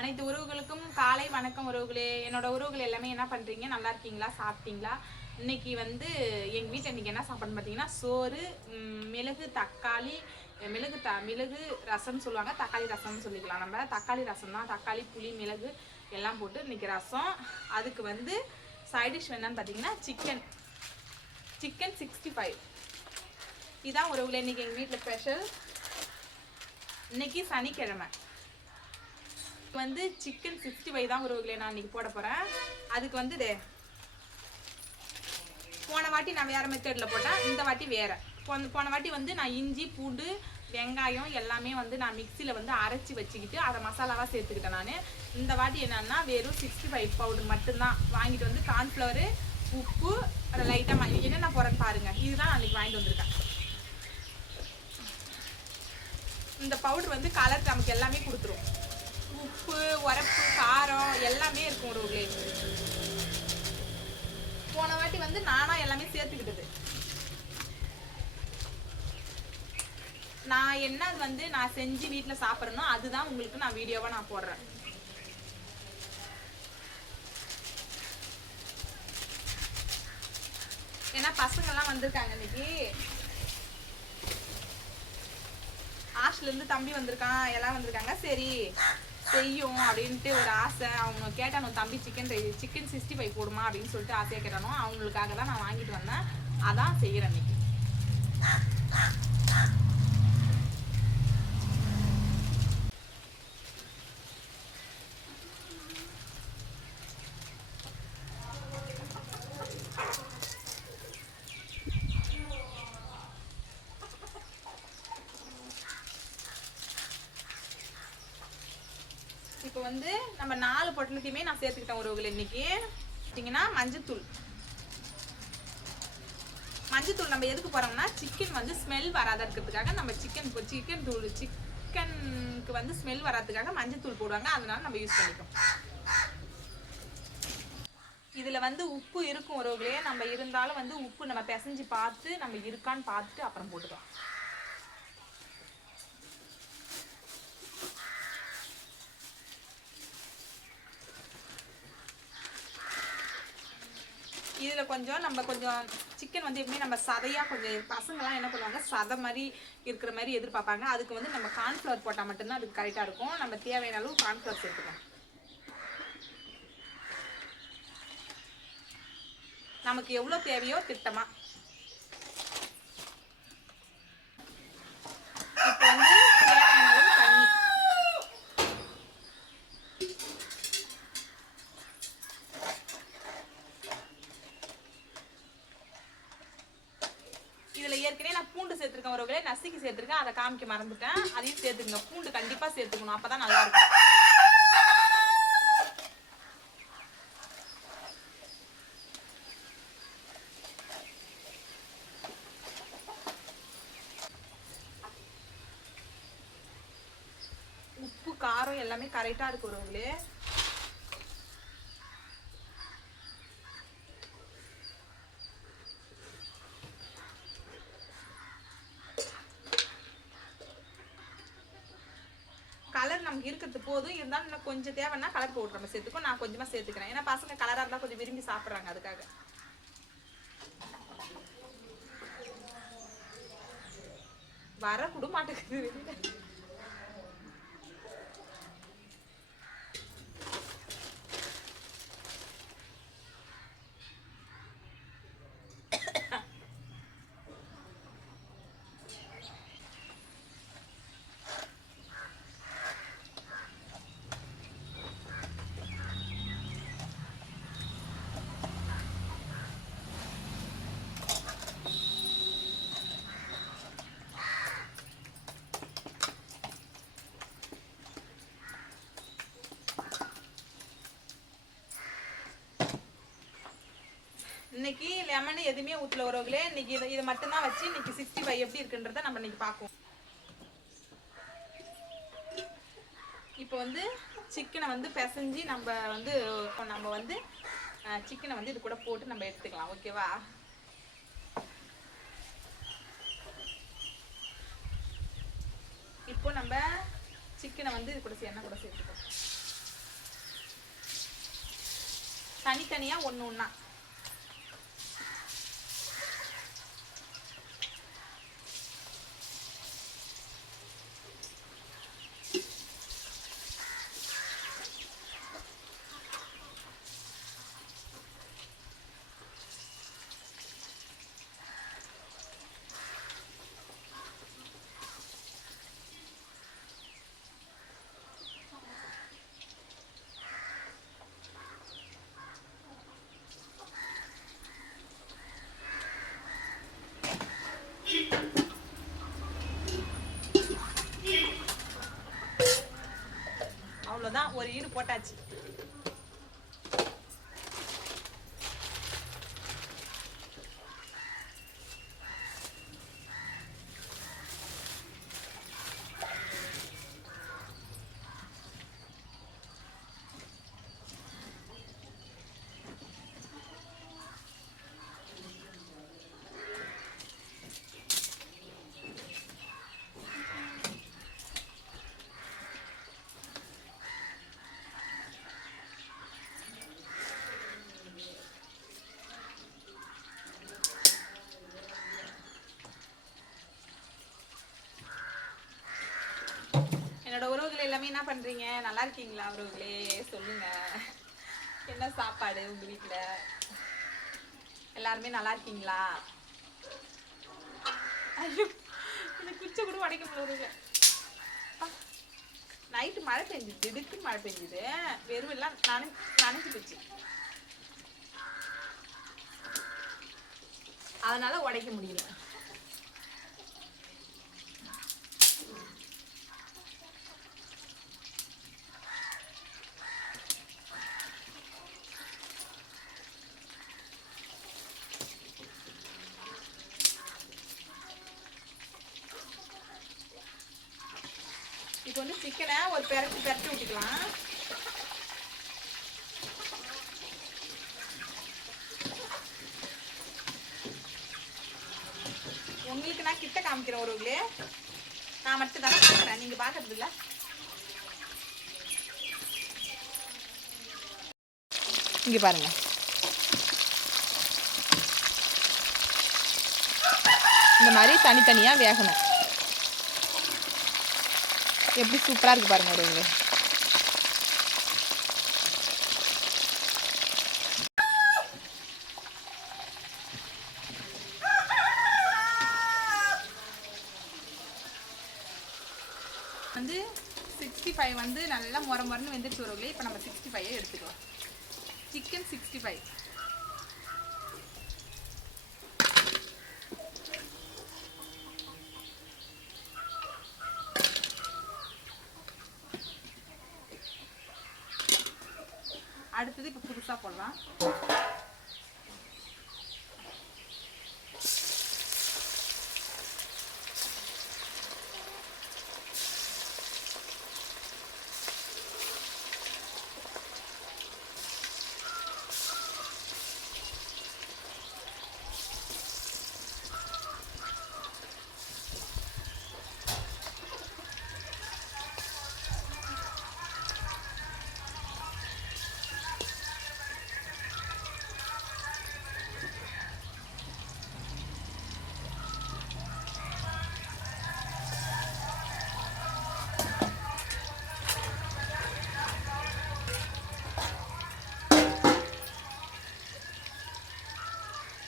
அனைத்து உறவுகளுக்கும் காலை வணக்கம் உறவுகளே. என்னோட உறவுகள் எல்லாமே என்ன பண்றீங்க? நல்லா இருக்கீங்களா? சாப்பிட்டீங்களா? இன்னைக்கு வந்து எங்க வீட்டில் இன்னைக்கு என்ன சாப்பாடுன்னு பார்த்தீங்கன்னா சோறு மிளகு தக்காளி மிளகு த மிளகு ரசம்னு சொல்லுவாங்க. தக்காளி ரசம்னு சொல்லிக்கலாம் நம்ம. தக்காளி ரசம் தான். தக்காளி புளி மிளகு எல்லாம் போட்டு இன்னைக்கு ரசம். அதுக்கு வந்து சைட் டிஷ் என்னன்னு பார்த்தீங்கன்னா சிக்கன். Chicken sixty five. இதான் உறவுகளே. இன்னைக்கு எங்கள் வீட்டில் ஸ்பெஷல். இன்னைக்கு சனிக்கிழமை. வந்து சிக்கன் சிக்ஸ்டி ஃபைவ் தான் உறவுகளே நான் இன்னைக்கு போட போகிறேன் அதுக்கு வந்து இது போன வாட்டி நான் வேறு மெத்தடில் போட்டேன் இந்த வாட்டி வேறு. போன போன வாட்டி வந்து நான் இஞ்சி பூண்டு வெங்காயம் எல்லாமே வந்து நான் மிக்சியில் வந்து அரைச்சி வச்சுக்கிட்டு அதை மசாலாவாக சேர்த்துக்கிட்டேன் நான். இந்த வாட்டி என்னென்னா வெறும் சிக்ஸ்டி ஃபைவ் பவுடர் மட்டும்தான். வாங்கிட்டு வந்து கார்ன்ஃப்ளவரு உப்பு அதை லைட்டாக என்னென்ன போகிறேன்னு பாருங்கள் இதுதான் அன்றைக்கி வாங்கிட்டு வந்திருக்கேன். இந்த பவுடர் வந்து கலர் நமக்கு எல்லாமே கொடுத்துரும். உப்பு உரப்பு காரம் எல்லாமே இருக்கும் ஒரு போன வாட்டி வந்து நானா எல்லாமே சேர்த்துக்கிட்டது. நான் என்ன வந்து நான் செஞ்சு வீட்டில் சாப்பிட்றேனோ அதுதான் உங்களுக்கு நான் வீடியோவாக நான் போடுறேன். ஏன்னா பசங்கள்லாம் வந்திருக்காங்க இன்னைக்கு. ஹாஸ்டல்லேருந்து தம்பி வந்திருக்கான் எல்லாம் வந்திருக்காங்க. சரி. செய்யும் அப்படின்ட்டு ஒரு ஆசை. அவங்க கேட்டானோ தம்பி சிக்கன் சிக்கன் சிக்ஸ்டி ஃபைவ் போடுமா? அப்படின்னு சொல்லிட்டு ஆசையாக கேட்டானோ அவங்களுக்காக தான் நான் வாங்கிட்டு வந்தேன். அதான் செய்கிறேன் இன்னைக்கு இப்போ வந்து நம்ம நாலு பொட்டலத்தையுமே நான் சேர்த்துக்கிட்டேன் உறவுகள் இன்னைக்கு. பார்த்தீங்கன்னா மஞ்சத்தூள். மஞ்சத்தூள் நம்ம எதுக்கு போறோம்னா சிக்கன் வந்து ஸ்மெல் வராத இருக்கிறதுக்காக நம்ம சிக்கன் சிக்கன் தூள் சிக்கனுக்கு வந்து ஸ்மெல் வராதுக்காக மஞ்சத்தூள் போடுவாங்க. அதனால நம்ம யூஸ் பண்ணிக்கோம் இதில் வந்து உப்பு இருக்கும் உறவுகளே. நம்ம இருந்தாலும் வந்து உப்பு நம்ம பிசைஞ்சு பார்த்து நம்ம இருக்கான்னு பார்த்துட்டு அப்புறம் போட்டுக்கலாம். இதில் கொஞ்சம் நம்ம கொஞ்சம் சிக்கன் வந்து எப்பவுமே நம்ம சதையாக கொஞ்சம் பசங்கள்லாம் என்ன பண்ணுவாங்க சதை மாதிரி இருக்கிற மாதிரி எதிர்பார்ப்பாங்க. அதுக்கு வந்து நம்ம கார்ன்ஃப்ளவர் போட்டால் மட்டும்தான் அதுக்கு கரெக்டாக இருக்கும். நம்ம தேவையான அளவு கார்ன்ஃப்ளவர் சேர்த்துக்கலாம். நமக்கு எவ்வளோ தேவையோ திட்டமா இப்போ வந்து தேவையான அளவு தண்ணி இதுல ஏற்கனவே நான் பூண்டு சேர்த்திருக்கேன் ஒருவேளை நசுக்கி அதை காமிக்க மறந்துட்டேன். அதையும் சேர்த்துக்கங்க. பூண்டு கண்டிப்பா சேர்த்துக்கணும். அப்பதான் நல்லா இருக்கும். உப்பு காரம் எல்லாமே கரெக்டா இருக்கு ஒருவங்களே கலர் நமக்கு இருக்கிறது போதும். இருந்தாலும் இன்னும் கொஞ்சம் தேவைன்னா கலர் பவுடர் நம்ம சேர்த்துக்கோ நான் கொஞ்சமாக சேர்த்துக்கிறேன். ஏன்னா பசங்க கலராக இருந்தால் கொஞ்சம் விரும்பி சாப்பிட்றாங்க அதுக்காக. வர கூட மாட்டேங்குது இன்னைக்கு லெமன் எதுவுமே ஊற்றல உறவுகளே இன்னைக்கு இதை இதை மட்டும்தான் வச்சு இன்னைக்கு சிக்ஸ்டி ஃபைவ் எப்படி இருக்குன்றத நம்ம இன்னைக்கு பார்ப்போம். இப்போ வந்து சிக்கனை வந்து பிசைஞ்சு நம்ம வந்து நம்ம வந்து சிக்கனை வந்து இது கூட போட்டு நம்ம எடுத்துக்கலாம். ஓகேவா இப்போ நம்ம சிக்கனை வந்து இது கூட எண்ணெய் கூட சேர்த்துக்கலாம். தனித்தனியாக ஒன்று ஒன்றா ஒரு ஈடு போட்டாச்சு. என்னோட என்ன பண்றீங்க? நல்லா இருக்கீங்களா அவர்களே சொல்லுங்க. என்ன சாப்பாடு உங்க வீட்டுல எல்லாருமே நல்லா இருக்கீங்களா? ஐயோ இந்த குச்சை கூட உடைக்க முடியல நைட்டு மழை பெஞ்சுது திடுக்கு மழை பெஞ்சுது. வெறும் எல்லாம் நனை நனைஞ்சு போச்சு. அதனால உடைக்க முடியல. இப்போ வந்து சிக்கனை ஒரு பெரட்டு பெரட்டி விட்டுக்கலாம் உங்களுக்கு நான் கிட்ட காமிக்கிறேன் ஒருவங்களே நான் மட்டும் தானே பார்க்குறேன் நீங்கள் பார்க்கறது இல்ல. இங்கே பாருங்க. இந்த மாதிரி தனித்தனியாக வேகணும். எப்படி சூப்பராக இருக்கு பாருங்கள் ஒரு வந்து சிக்ஸ்டி ஃபைவ் வந்து நல்லா முறை முறைன்னு வெந்துட்டு வரவங்களே இப்போ நம்ம சிக்ஸ்டி ஃபைவ் எடுத்துக்கலாம். சிக்கன் சிக்ஸ்டி ஃபைவ் அடுத்தது இப்போ புதுசாக போடலாம்.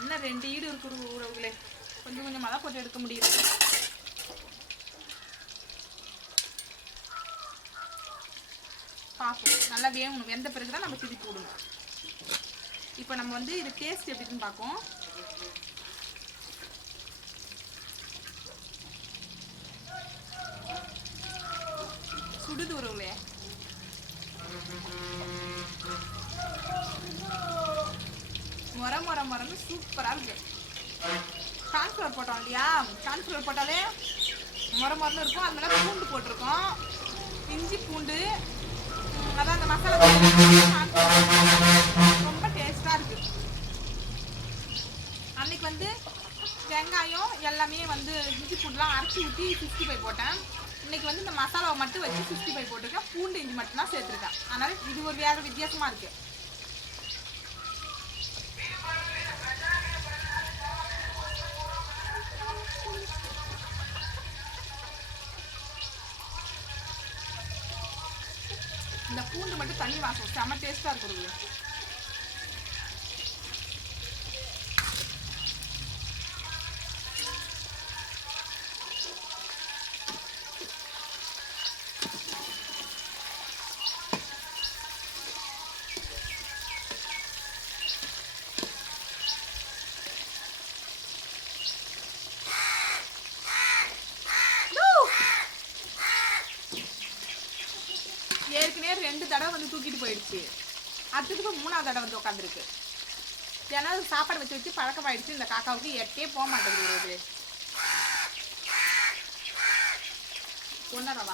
இன்னும் ரெண்டு ஈடு இருக்குது உறவுகளே? கொஞ்சம் கொஞ்சமாக தான் போட்டு எடுக்க முடியும் பார்ப்போம். நல்லா வேகணும். வெந்த பிறகு தான் நம்ம திருப்பி விடணும். இப்போ நம்ம வந்து இது டேஸ்ட் எப்படின்னு பார்ப்போம். சுடுது உறவுகளே முறை வந்து சூப்பராக இருக்கு. கான்ஃப்ளவர் போட்டோம் இல்லையா? கான்ஃப்ளவர் போட்டாலே முறை முறைன்னு இருக்கும். அது மேலே பூண்டு போட்டிருக்கோம். இஞ்சி பூண்டு. அதான் அந்த மசாலா ரொம்ப டேஸ்ட்டாக இருக்கு. அன்னைக்கு வந்து வெங்காயம் எல்லாமே வந்து இஞ்சி பூண்டுலாம் அரைச்சி ஊற்றி சிக்ஸ்டி ஃபைவ் போட்டேன். இன்னைக்கு வந்து இந்த மசாலாவை மட்டும் வச்சு சிக்ஸ்டி ஃபைவ் போட்டிருக்கேன். பூண்டு இஞ்சி மட்டும்தான் சேர்த்துருக்கேன். அதனால் இது ஒரு வேறு வித்தியாசமாக இருக்குது மட்டும் தனி வாசம். செம்ம டேஸ்ட்டாக இருக்கிறது ரெண்டு தடவை வந்து தூக்கிட்டு போயிடுச்சு. அடுத்ததுக்கு மூணாவது தடவை வந்து உட்காந்துருக்கு ஏன்னா சாப்பாடு வச்சு வச்சு பழக்கமாயிடுச்சு. இந்த காக்காவுக்கு எட்டே போக மாட்டேங்குது இது. ஒன்றரை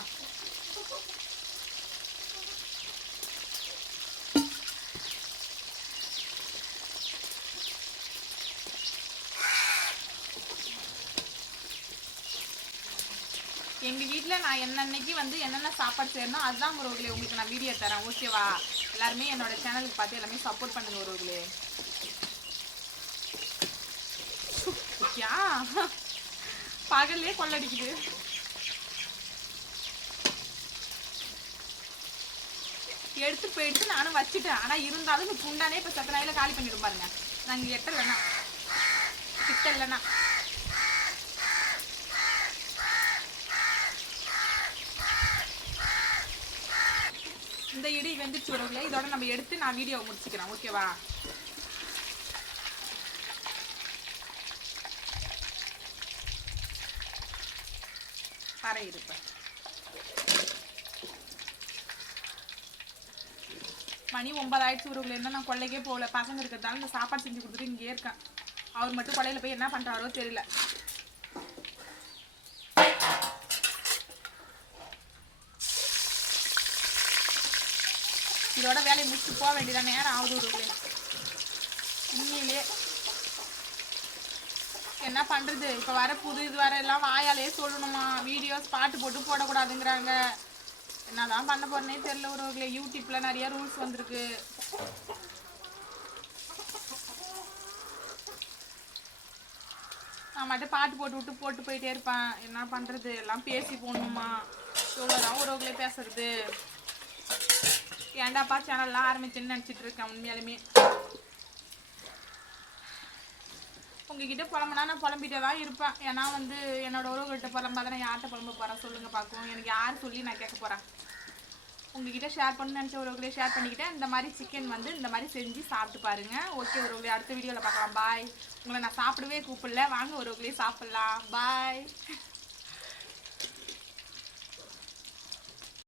எங்கள் வீட்டில் நான் என்னன்னைக்கு வந்து என்னென்ன சாப்பாடு செய்யணும் அதுதான் உறவுகளே உங்களுக்கு நான் வீடியோ தரேன். ஓகேவா? எல்லாருமே என்னோட சேனலுக்கு பார்த்து எல்லாமே சப்போர்ட் பண்ணுங்க உறவுகளே யா பகல்லே கொள்ளடிக்குது எடுத்து போயிடுச்சு நானும் வச்சுட்டேன். ஆனால் இருந்தாலும் இந்த குண்டானே இப்போ சத்த நாயில காலி பண்ணிடும் பாருங்க. நாங்க எட்டலைன்னா. கிட்ட இல்லைன்னா இந்த இடி வெந்துச்சு உறவுல இதோட நம்ம எடுத்து நான் வீடியோ முடிச்சுக்கிறேன். ஓகேவா பறை இருப்பேன் மணி ஒன்பதாயிரத்து ஆயிடுச்சு உறவுல என்ன நான் கொள்ளைக்கே போகல. பசங்க இருக்கிறதால இந்த சாப்பாடு செஞ்சு கொடுத்துட்டு இங்கே இருக்கேன். அவர் மட்டும் கொள்ளையில போய் என்ன பண்றாரோ தெரியல. இதோட வேலையை முடிச்சுட்டு போக வேண்டியதான் நேரம் ஆகுது உறவுகளே உண்மையிலே என்ன பண்ணுறது இப்போ வர புது இது வர எல்லாம் வாயாலே சொல்லணுமா? வீடியோஸ் பாட்டு போட்டு போடக்கூடாதுங்கிறாங்க. என்னதான் பண்ண போறேனே தெரில உறவுகளே யூடியூப்பில் நிறைய ரூல்ஸ் வந்திருக்கு. நான் மட்டும் பாட்டு போட்டு விட்டு போட்டு போயிட்டே இருப்பேன். என்ன பண்ணுறது எல்லாம் பேசி போகணுமா? இவ்வளோதான் உறவுகளே பேசுறது. ஏன்டாப்பா சேனல்லாம் ஆரம்பிச்சுன்னு நினச்சிட்டு இருக்கேன் உண்மையாலுமே. உங்ககிட்ட புலம்புனா நான் புலம்பிட்டே தான் இருப்பேன். ஏன்னா வந்து என்னோட உறவுகள்கிட்ட புலம்பாத நான் யார்கிட்ட புலம்ப போகிறேன் சொல்லுங்கள் பார்க்கும் எனக்கு யார் சொல்லி நான் கேட்க போகிறேன் உங்ககிட்ட ஷேர் பண்ணு நினச்ச உறவுகளே ஷேர் பண்ணிக்கிட்டேன். இந்த மாதிரி சிக்கன் வந்து இந்த மாதிரி செஞ்சு சாப்பிட்டு பாருங்க. ஓகே உறவுகளே அடுத்த வீடியோவில் பார்க்கலாம். பாய் உங்களை நான் சாப்பிடவே கூப்பிடல. வாங்க உறவுகளே சாப்பிட்லாம். பாய்